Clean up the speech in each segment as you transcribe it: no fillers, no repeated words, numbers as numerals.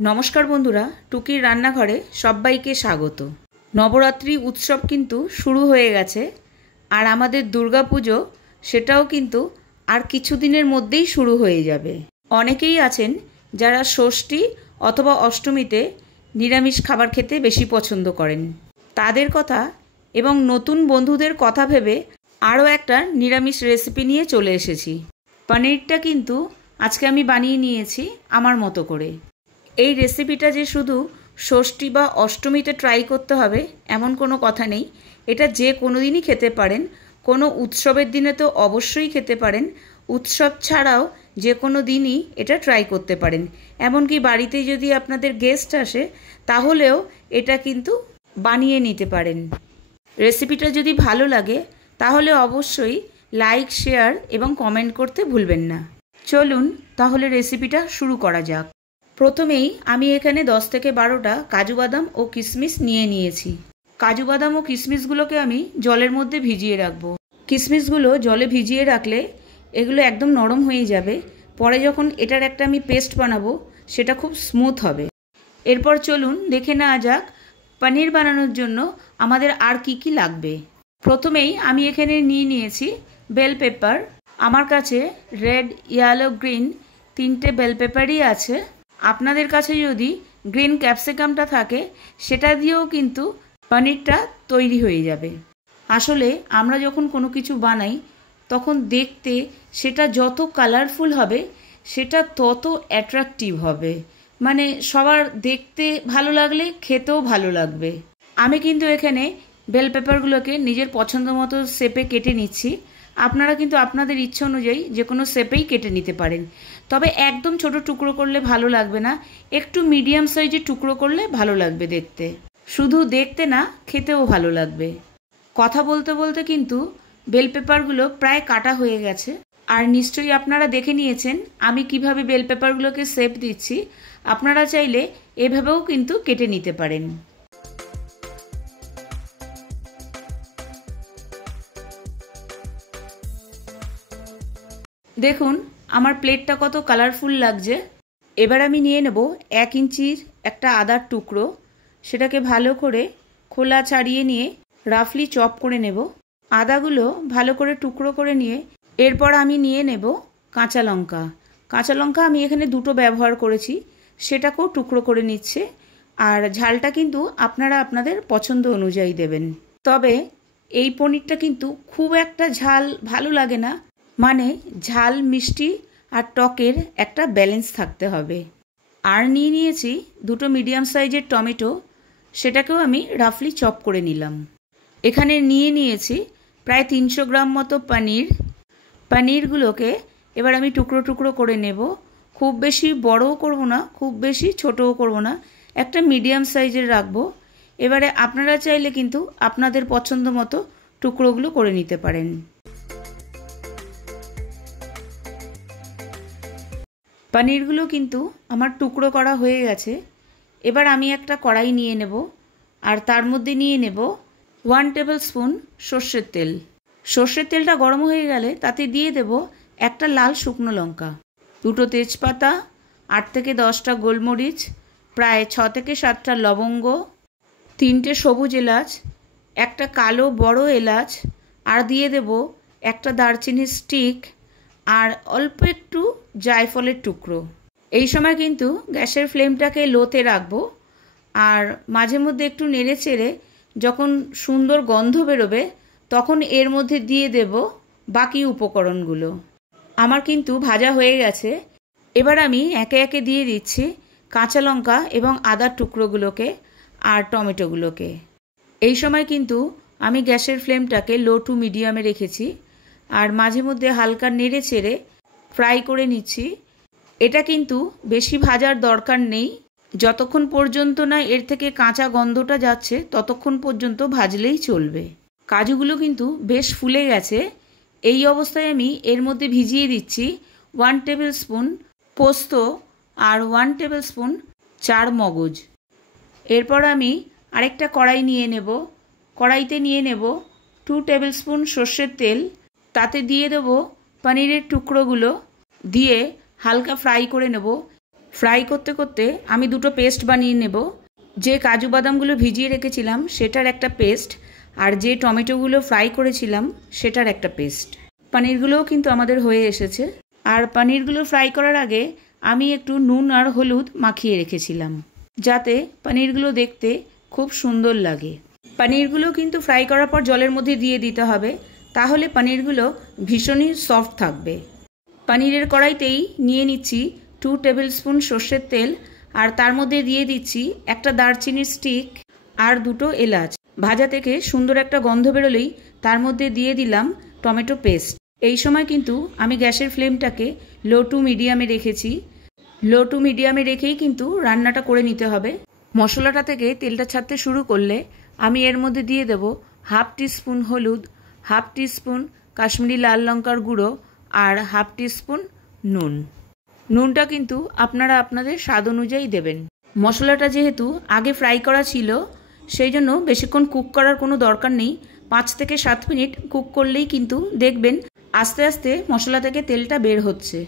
নমস্কার বন্ধুরা, টুকির রান্নাঘরে সবাইকে স্বাগত। নবরাত্রি উৎসব কিন্তু শুরু হয়ে গেছে, আর আমাদের দুর্গাপুজো সেটাও কিন্তু আর কিছুদিনের মধ্যেই শুরু হয়ে যাবে। অনেকেই আছেন যারা ষষ্ঠী অথবা অষ্টমীতে নিরামিষ খাবার খেতে বেশি পছন্দ করেন। তাদের কথা এবং নতুন বন্ধুদের কথা ভেবে আরও একটা নিরামিষ রেসিপি নিয়ে চলে এসেছি। পনিরটা কিন্তু আজকে আমি বানিয়ে নিয়েছি আমার মতো করে। এই রেসিপিটা যে শুধু ষষ্ঠী বা অষ্টমীতে ট্রাই করতে হবে এমন কোনো কথা নেই। এটা যে কোনো দিনই খেতে পারেন, কোনো উৎসবের দিনে তো অবশ্যই খেতে পারেন। উৎসব ছাড়াও যে কোনো দিনই এটা ট্রাই করতে পারেন। এমনকি বাড়িতে যদি আপনাদের গেস্ট আসে তাহলেও এটা কিন্তু বানিয়ে নিতে পারেন। রেসিপিটা যদি ভালো লাগে তাহলে অবশ্যই লাইক, শেয়ার এবং কমেন্ট করতে ভুলবেন না। চলুন তাহলে রেসিপিটা শুরু করা যাক। প্রথমেই আমি এখানে 10 থেকে 12টা কাজু বাদাম ও কিশমিশ নিয়ে নিয়েছি। কাজু বাদাম ও কিশমিশগুলোকে আমি জলের মধ্যে ভিজিয়ে রাখবো। কিশমিশগুলো জলে ভিজিয়ে রাখলে এগুলো একদম নরম হয়ে যাবে। পরে যখন এটার একটা আমি পেস্ট বানাবো সেটা খুব স্মুথ হবে। এরপর চলুন দেখে নেওয়া যাক পনির বানানোর জন্য আমাদের আর কি কি লাগবে। প্রথমেই আমি এখানে নিয়ে নিয়েছি বেল পেপার। আমার কাছে রেড, ইয়েলো, গ্রিন তিনটে বেল পেপারই আছে। আপনাদের কাছে যদি গ্রিন ক্যাপসিকামটা থাকে সেটা দিয়েও কিন্তু পনিরটা তৈরি হয়ে যাবে। আসলে আমরা যখন কোনো কিছু বানাই তখন দেখতে সেটা যত কালারফুল হবে সেটা তত অ্যাট্রাকটিভ হবে, মানে সবার দেখতে ভালো লাগলে খেতেও ভালো লাগবে। আমি কিন্তু এখানে বেল পেপারগুলোকে নিজের পছন্দ মতো শেপে কেটে নিচ্ছি। আপনারা কিন্তু আপনাদের ইচ্ছে অনুযায়ী যে কোনো শেপেই কেটে নিতে পারেন, তবে একদম ছোট টুকরো করলে ভালো লাগবে না, একটু মিডিয়াম সাইজের টুকরো করলে ভালো লাগবে দেখতে। শুধু দেখতে না, খেতেও ভালো লাগবে। কথা বলতে বলতে কিন্তু বেল পেপারগুলো প্রায় কাটা হয়ে গেছে, আর নিশ্চয়ই আপনারা দেখে নিয়েছেন আমি কিভাবে বেল পেপারগুলোকে শেপ দিচ্ছি। আপনারা চাইলে এভাবেও কিন্তু কেটে নিতে পারেন। দেখুন আমার প্লেটটা কত কালারফুল লাগছে। এবার আমি নিয়ে নেব 1 ইঞ্চির একটা আদার টুকরো। সেটাকে ভালো করে খোলা ছাড়িয়ে নিয়ে রাফলি চপ করে নেব। আদাগুলো ভালো করে টুকরো করে নিয়ে এরপর আমি নিয়ে নেব কাঁচা লঙ্কা। কাঁচা লঙ্কা আমি এখানে 2টো ব্যবহার করেছি, সেটাকেও টুকরো করে নিচ্ছে। আর ঝালটা কিন্তু আপনারা আপনাদের পছন্দ অনুযায়ী দেবেন। তবে এই পনিরটা কিন্তু খুব একটা ঝাল ভালো লাগে না, মানে ঝাল, মিষ্টি আর টকের একটা ব্যালেন্স থাকতে হবে। আর নিয়ে নিয়েছি 2টো মিডিয়াম সাইজের টমেটো, সেটাকেও আমি রাফলি চপ করে নিলাম। এখানে নিয়ে নিয়েছি প্রায় 300 গ্রাম মতো পনির। পনিরগুলোকে এবার আমি টুকরো টুকরো করে নেব। খুব বেশি বড়ও করব না, খুব বেশি ছোটও করব না, একটা মিডিয়াম সাইজের রাখবো। এবারে আপনারা চাইলে কিন্তু আপনাদের পছন্দ মতো টুকরোগুলো করে নিতে পারেন। পনিরগুলো কিন্তু আমার টুকরো করা হয়ে গেছে। এবার আমি একটা কড়াই নিয়ে নেব, আর তার মধ্যে নিয়ে নেব 1 টেবিল স্পুন সর্ষের তেল। সর্ষের তেলটা গরম হয়ে গেলে তাতে দিয়ে দেব একটা লাল শুকনো লঙ্কা, 2টো তেজপাতা, 8 থেকে 10টা গোলমরিচ, প্রায় 6 থেকে 7টা লবঙ্গ, 3টে সবুজ এলাচ, একটা কালো বড় এলাচ, আর দিয়ে দেব একটা দারচিনির স্টিক, আর অল্প একটু জায়ফলের টুকরো। এই সময় কিন্তু গ্যাসের ফ্লেমটাকে লোতে রাখবো, আর মাঝে মধ্যে একটু নেড়ে চেড়ে যখন সুন্দর গন্ধ বেরোবে তখন এর মধ্যে দিয়ে দেব বাকি উপকরণগুলো। আমার কিন্তু ভাজা হয়ে গেছে। এবার আমি একে একে দিয়ে দিচ্ছি কাঁচা লঙ্কা এবং আদার টুকরোগুলোকে আর টমেটোগুলোকে। এই সময় কিন্তু আমি গ্যাসের ফ্লেমটাকে লো টু মিডিয়ামে রেখেছি, আর মাঝে মধ্যে হালকা নেড়ে চেড়ে ফ্রাই করে নিচ্ছি। এটা কিন্তু বেশি ভাজার দরকার নেই, যতক্ষণ পর্যন্ত না এর থেকে কাঁচা গন্ধটা যাচ্ছে ততক্ষণ পর্যন্ত ভাজলেই চলবে। কাজুগুলো কিন্তু বেশ ফুলে গেছে। এই অবস্থায় আমি এর মধ্যে ভিজিয়ে দিচ্ছি 1 টেবিল স্পুন পোস্ত আর 1 টেবিল স্পুন চার মগজ। এরপর আমি আরেকটা কড়াই নিয়ে নেব। কড়াইতে নিয়ে নেব 2 টেবিল স্পুন সর্ষের তেল। তাতে দিয়ে দেব পনিরের টুকরোগুলো, দিয়ে হালকা ফ্রাই করে নেব। ফ্রাই করতে করতে আমি দুটো পেস্ট বানিয়ে নেব। যে কাজু বাদামগুলো ভিজিয়ে রেখেছিলাম সেটার একটা পেস্ট, আর যে টমেটোগুলো ফ্রাই করেছিলাম সেটার একটা পেস্ট। পনিরগুলোও কিন্তু আমাদের হয়ে এসেছে। আর পনিরগুলো ফ্রাই করার আগে আমি একটু নুন আর হলুদ মাখিয়ে রেখেছিলাম, যাতে পনিরগুলো দেখতে খুব সুন্দর লাগে। পনিরগুলো কিন্তু ফ্রাই করার পর জলের মধ্যে দিয়ে দিতে হবে, তাহলে পনিরগুলো ভীষণই সফট থাকবে। পনিরের কড়াইতেই নিয়ে নিচ্ছি 2 টেবিল স্পুন সর্ষের তেল, আর তার মধ্যে দিয়ে দিচ্ছি একটা দারচিনির স্টিক আর দুটো এলাচ। ভাজা থেকে সুন্দর একটা গন্ধ বেরোলেই তার মধ্যে দিয়ে দিলাম টমেটো পেস্ট। এই সময় কিন্তু আমি গ্যাসের ফ্লেমটাকে লো টু মিডিয়ামে রেখেছি। লো টু মিডিয়ামে রেখেই কিন্তু রান্নাটা করে নিতে হবে। মশলাটা থেকে তেলটা ছাড়তে শুরু করলে আমি এর মধ্যে দিয়ে দেব 1/2 টিস্পুন হলুদ, 1/2 টিস্পুন কাশ্মীরি লাল লঙ্কার গুঁড়ো আর 1/2 টিস্পুন নুন। নুনটা কিন্তু আপনারা আপনাদের স্বাদ অনুযায়ী দেবেন। মশলাটা যেহেতু আগে ফ্রাই করা ছিল, সেই জন্য বেশিক্ষণ কুক করার কোনো দরকার নেই। 5 থেকে 7 মিনিট কুক করলেই কিন্তু দেখবেন আস্তে আস্তে মশলা থেকে তেলটা বের হচ্ছে।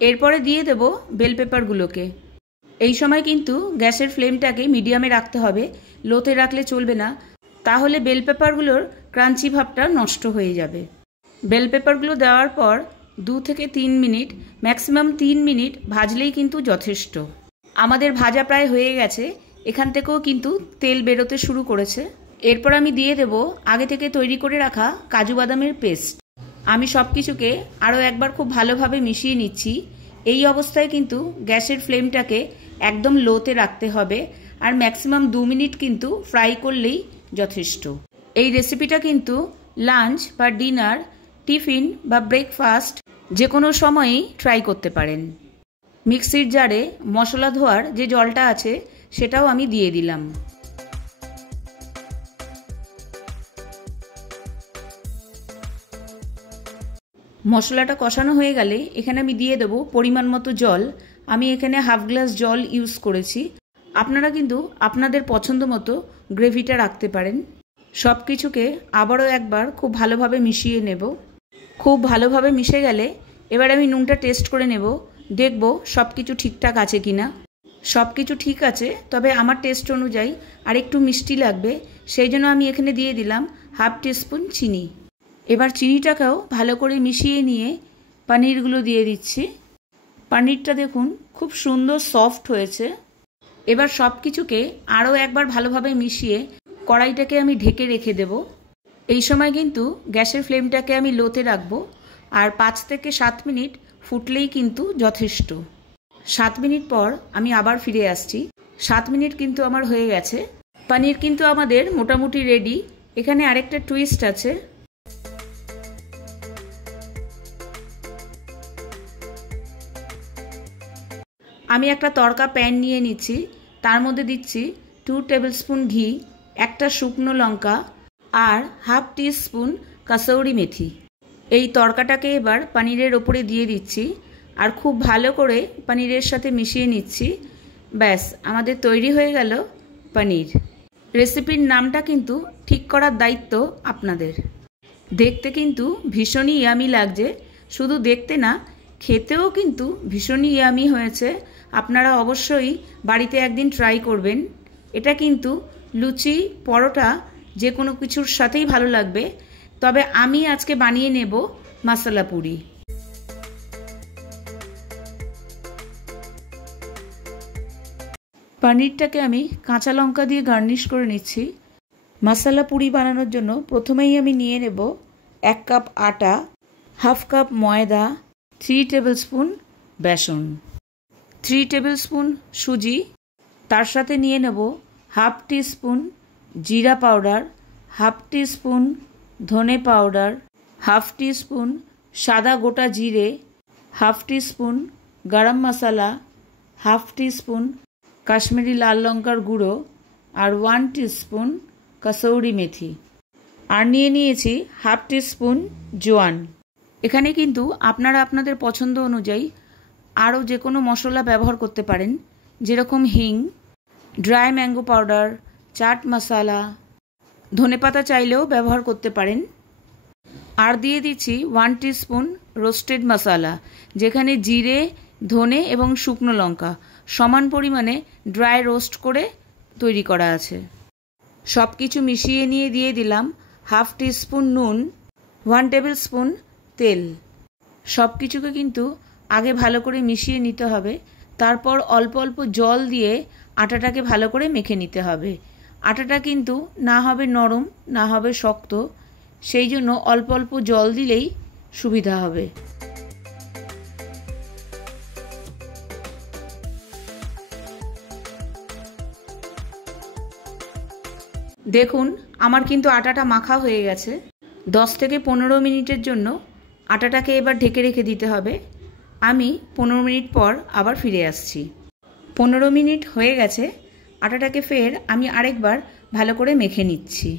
এরপরে দিয়ে দেব বেল পেপারগুলোকে। এই সময় কিন্তু গ্যাসের ফ্লেমটাকে মিডিয়ামে রাখতে হবে, লোতে রাখলে চলবে না, তাহলে বেল পেপারগুলোর ক্রাঞ্চি ভাবটা নষ্ট হয়ে যাবে। বেল পেপারগুলো দেওয়ার পর 2 থেকে 3 মিনিট, ম্যাক্সিমাম 3 মিনিট ভাজলেই কিন্তু যথেষ্ট। আমাদের ভাজা প্রায় হয়ে গেছে, এখান থেকেও কিন্তু তেল বেরোতে শুরু করেছে। এরপর আমি দিয়ে দেব আগে থেকে তৈরি করে রাখা কাজু বাদামের পেস্ট। আমি সব কিছুকে আরও একবার খুব ভালোভাবে মিশিয়ে নিচ্ছি। এই অবস্থায় কিন্তু গ্যাসের ফ্লেমটাকে একদম লোতে রাখতে হবে, আর ম্যাক্সিমাম 2 মিনিট কিন্তু ফ্রাই করলেই যথেষ্ট। এই রেসিপিটা কিন্তু লাঞ্চ বা ডিনার, টিফিন বা ব্রেকফাস্ট যে কোনো সময়ই ট্রাই করতে পারেন। মিক্সির জারে মশলা ধোয়ার যে জলটা আছে সেটাও আমি দিয়ে দিলাম। মশলাটা কষানো হয়ে গেলে এখানে আমি দিয়ে দেবো পরিমাণ মতো জল। আমি এখানে 1/2 গ্লাস জল ইউজ করেছি। আপনারা কিন্তু আপনাদের পছন্দ মতো গ্রেভিটা রাখতে পারেন। সব কিছুকে আবারও একবার খুব ভালোভাবে মিশিয়ে নেব। খুব ভালোভাবে মিশে গেলে এবার আমি নুনটা টেস্ট করে নেব, দেখব সব কিছু ঠিকঠাক আছে কিনা। সব কিছু ঠিক আছে, তবে আমার টেস্ট অনুযায়ী আর একটু মিষ্টি লাগবে, সেই জন্য আমি এখানে দিয়ে দিলাম 1/2 টিস্পুন চিনি। এবার চিনিটাকেও ভালো করে মিশিয়ে নিয়ে পনিরগুলো দিয়ে দিচ্ছি। পনিরটা দেখুন খুব সুন্দর সফট হয়েছে। এবার সব কিছুকে আরও একবার ভালোভাবে মিশিয়ে কড়াইটাকে আমি ঢেকে রেখে দেব। এই সময় কিন্তু গ্যাসের ফ্লেমটাকে আমি লোতে রাখবো, আর 5 থেকে 7 মিনিট ফুটলেই কিন্তু যথেষ্ট। 7 মিনিট পর আমি আবার ফিরে আসছি। 7 মিনিট কিন্তু আমার হয়ে গেছে। পনির কিন্তু আমাদের মোটামুটি রেডি। এখানে আরেকটা টুইস্ট আছে। আমি একটা তড়কা প্যান নিয়ে নিচ্ছি, তার মধ্যে দিচ্ছি 2 টেবিল স্পুন ঘি, একটা শুকনো লঙ্কা আর 1/2 টিস্পুন কাসৌরি মেথি। এই তড়কাটাকে এবার পনিরের ওপরে দিয়ে দিচ্ছি আর খুব ভালো করে পনিরের সাথে মিশিয়ে নিচ্ছি। ব্যাস, আমাদের তৈরি হয়ে গেল পনির। রেসিপির নামটা কিন্তু ঠিক করার দায়িত্ব আপনাদের। দেখতে কিন্তু ভীষণই ইয়ামি লাগছে, শুধু দেখতে না, খেতেও কিন্তু ভীষণই ইয়ামি হয়েছে। আপনারা অবশ্যই বাড়িতে একদিন ট্রাই করবেন। এটা কিন্তু লুচি, পরোটা যে কোনো কিছুর সাথেই ভালো লাগবে। তবে আমি আজকে বানিয়ে নেব মশলা পুরি। পনিরটাকে আমি কাঁচা লঙ্কা দিয়ে গার্নিশ করে নিচ্ছি। মশলা পুরি বানানোর জন্য প্রথমেই আমি নিয়ে নেব 1 কাপ আটা, 1/2 কাপ ময়দা, 3 টেবিল স্পুন বেসন, 3 টেবিল স্পুন সুজি, তার সাথে নিয়ে নেব 1/2 টিস্পুন জিরা পাউডার, 1/2 টিস্পুন ধনে পাউডার, 1/2 টিস্পুন সাদা গোটা জিরে, 1/2 টিস্পুন গরম মশলা, 1/2 টিস্পুন কাশ্মীরি লাল লঙ্কার গুঁড়ো আর 1 টিস্পুন কাসৌরি মেথি। আর নিয়ে নিয়েছি 1/2 টিস্পুন জোয়ান। এখানে কিন্তু আপনারা আপনাদের পছন্দ অনুযায়ী আরও যে কোনো মশলা ব্যবহার করতে পারেন, যেরকম হিং, dry mango powder, chaat masala, ধনেপাতা চাইলেও ব্যবহার করতে পারেন। আর দিয়ে দিচ্ছি 1 টিস্পুন রোস্টেড মশলা, যেখানে জিরে, ধনে এবং শুকনো লঙ্কা সমান পরিমাণে ড্রাই রোস্ট করে তৈরি করা আছে। সব কিছু মিশিয়ে নিয়ে দিয়ে দিলাম হাফ টিস্পুন নুন, 1 টেবিল স্পুন তেল। সব কিছুকে কিন্তু আগে ভালো করে মিশিয়ে নিতে হবে, তারপর অল্প অল্প জল দিয়ে আটাটাকে ভালো করে মেখে নিতে হবে। আটাটা কিন্তু না হবে নরম না হবে শক্ত, সেই জন্য অল্প অল্প জল দিলেই সুবিধা হবে। দেখুন আমার কিন্তু আটাটা মাখা হয়ে গেছে। 10 থেকে 15 মিনিটের জন্য আটাটাকে এবার ঢেকে রেখে দিতে হবে। আমি 15 মিনিট পর আবার ফিরে আসছি। 15 মিনিট হয়ে গেছে, আটাটাকে ফের আমি আরেকবার ভালো করে মেখে নিচ্ছি।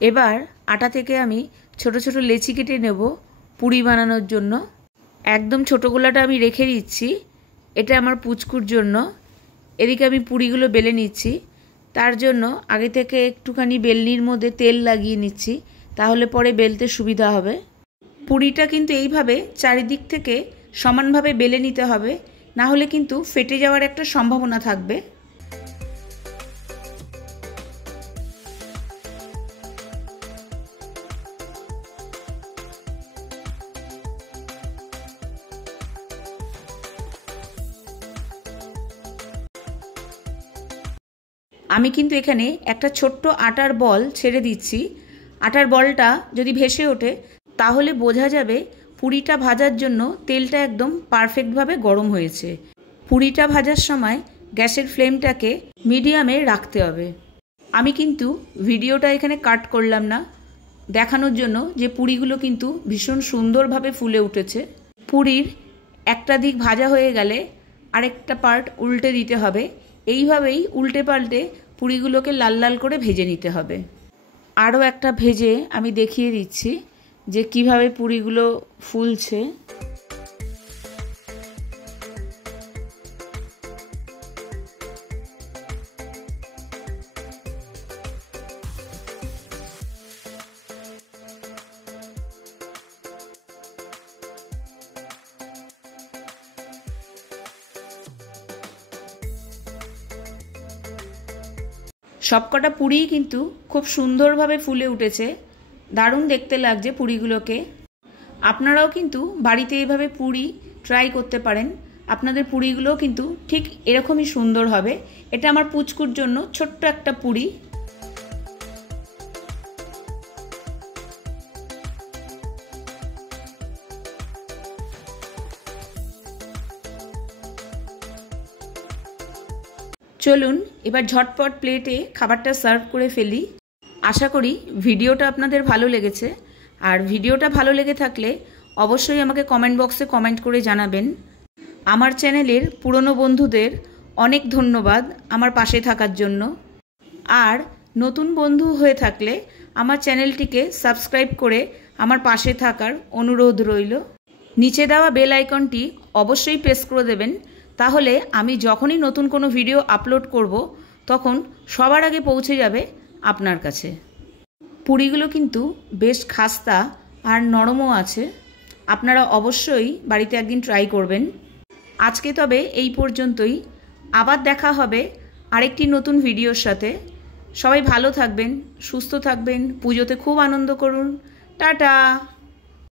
এবার আটা থেকে আমি ছোট ছোট লেচি কেটে নেব পুরি বানানোর জন্য। একদম ছোটো গোলাটা আমি রেখে দিচ্ছি, এটা আমার পুচকুর জন্য। এদিকে আমি পুরিগুলো বেলে নিচ্ছি, তার জন্য আগে থেকে একটুখানি বেলনির মধ্যে তেল লাগিয়ে নিচ্ছি, তাহলে পরে বেলতে সুবিধা হবে। পুরিটা কিন্তু এইভাবে চারিদিক থেকে সমানভাবে বেলে নিতে হবে, না হলে কিন্তু ফেটে যাওয়ার একটা সম্ভাবনা থাকবে। আমি কিন্তু এখানে একটা ছোট্ট আটার বল ছেড়ে দিচ্ছি। আটার বলটা যদি ভেসে ওঠে তাহলে বোঝা যাবে পুরিটা ভাজার জন্য তেলটা একদম পারফেক্টভাবে গরম হয়েছে। পুরিটা ভাজার সময় গ্যাসের ফ্লেমটাকে মিডিয়ামে রাখতে হবে। আমি কিন্তু ভিডিওটা এখানে কাট করলাম না, দেখানোর জন্য যে পুরিগুলো কিন্তু ভীষণ সুন্দরভাবে ফুলে উঠেছে। পুরির একটা দিক ভাজা হয়ে গেলে আরেকটা পার্ট উল্টে দিতে হবে। এইভাবেই উল্টে পাল্টে পুরিগুলোকে লাল লাল করে ভেজে নিতে হবে। আরও একটা ভেজে আমি দেখিয়ে দিচ্ছি যে কিভাবে পুরিগুলো ফুলছে। সবকটা পুরিই কিন্তু খুব সুন্দরভাবে ফুলে উঠেছে, দারুণ দেখতে লাগছে পুরিগুলোকে। আপনারাও কিন্তু বাড়িতে এইভাবে পুরি ট্রাই করতে পারেন, আপনাদের পুরিগুলোও কিন্তু ঠিক এরকমই সুন্দর হবে। এটা আমার পুচকুর জন্য ছোট্ট একটা পুরি। চলুন এবার ঝটপট প্লেটে খাবারটা সার্ভ করে ফেলি। আশা করি ভিডিওটা আপনাদের ভালো লেগেছে, আর ভিডিওটা ভালো লেগে থাকলে অবশ্যই আমাকে কমেন্ট বক্সে কমেন্ট করে জানাবেন। আমার চ্যানেলের পুরনো বন্ধুদের অনেক ধন্যবাদ আমার পাশে থাকার জন্য, আর নতুন বন্ধু হয়ে থাকলে আমার চ্যানেলটিকে সাবস্ক্রাইব করে আমার পাশে থাকার অনুরোধ রইল। নিচে দেওয়া বেল আইকনটি অবশ্যই প্রেস করে দেবেন, তাহলে আমি যখনই নতুন কোনো ভিডিও আপলোড করব তখন সবার আগে পৌঁছে যাবে আপনার কাছে। পুরিগুলো কিন্তু বেশ খাস্তা আর নরমও আছে, আপনারা অবশ্যই বাড়িতে একদিন ট্রাই করবেন। আজকে তবে এই পর্যন্তই, আবার দেখা হবে আরেকটি নতুন ভিডিওর সাথে। সবাই ভালো থাকবেন, সুস্থ থাকবেন, পুজোতে খুব আনন্দ করুন। টাটা।